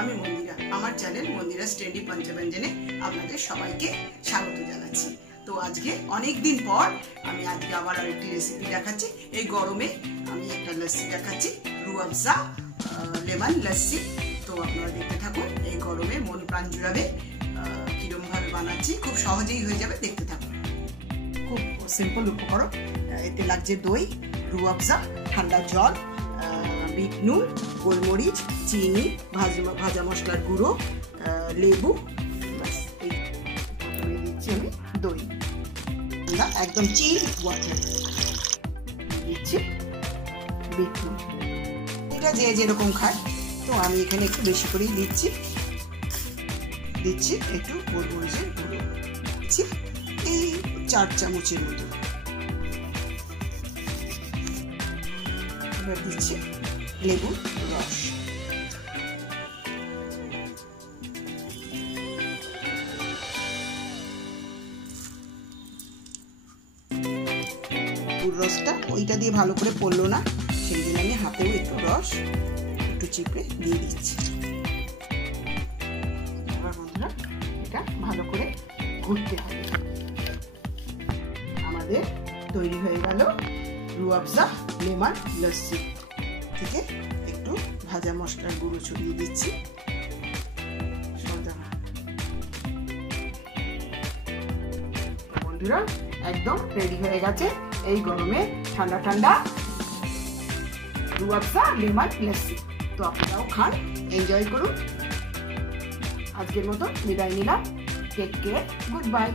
আমি মন্দিরা। আমার channel Mandira's trendy পঞ্চব্যঞ্জনে আপনাদের সবাইকে স্বাগত জানাচ্ছি। তো আজকে অনেক দিন পর আমি আজকে আবার আরেকটি রেসিপি দেখাচ্ছি। এই গরমে আমি একটা লস্যি দেখাচ্ছি, রুহ আফজা লেমন লস্যি। তো আপনারা দেখতে থাকুন, এই গরমে মন প্রাণ জুড়াবে। কিরকম ভাবে বানাচ্ছি, খুব সহজেই হয়ে যাবে, দেখতে থাকুন। খুব সিম্পল উপকরণ। এতে লাগছে দই, রুহ আফজা, ঠান্ডা জল, বিট নুন, গোলমরিচ, চিনি, ভাজা মশলার গুঁড়ো, লেবু, ব্যাস এই প্রথমে দিচ্ছি আমি দই, একদম চিল ওয়াটার দিচ্ছি, বিট নুন। এটা যে যেরকম খায়, তো আমি এখানে একটু বেশি করেই দিচ্ছি একটু গোলমরিচের গুঁড়ো দিচ্ছি, এই 4 চামচের মতো। এবার দিচ্ছি লেবুর রস, রসটা ওইটা দিয়ে ভালো করে পড়লো না, সেই জন্য আমি হাতেও একটু রস একটু চিপড়ে দিয়ে দিচ্ছি। এবার বন্ধুরা এটা ভালো করে ঘুরতে হবে। আমাদের তৈরি হয়ে গেল রুহ আফজা লেমন লস্যি। থেকে একটু ভাজা মশলার গুঁড়ো ছড়িয়ে দিচ্ছি। বন্ধুরা একদম রেডি হয়ে গেছে এই গরমে ঠান্ডা ঠান্ডা রুহ আফজা লেমন লস্যি। তো আপনারাও খান, এনজয় করুন। আজকের মতো বিদায় নিলাম। Take care, good bye.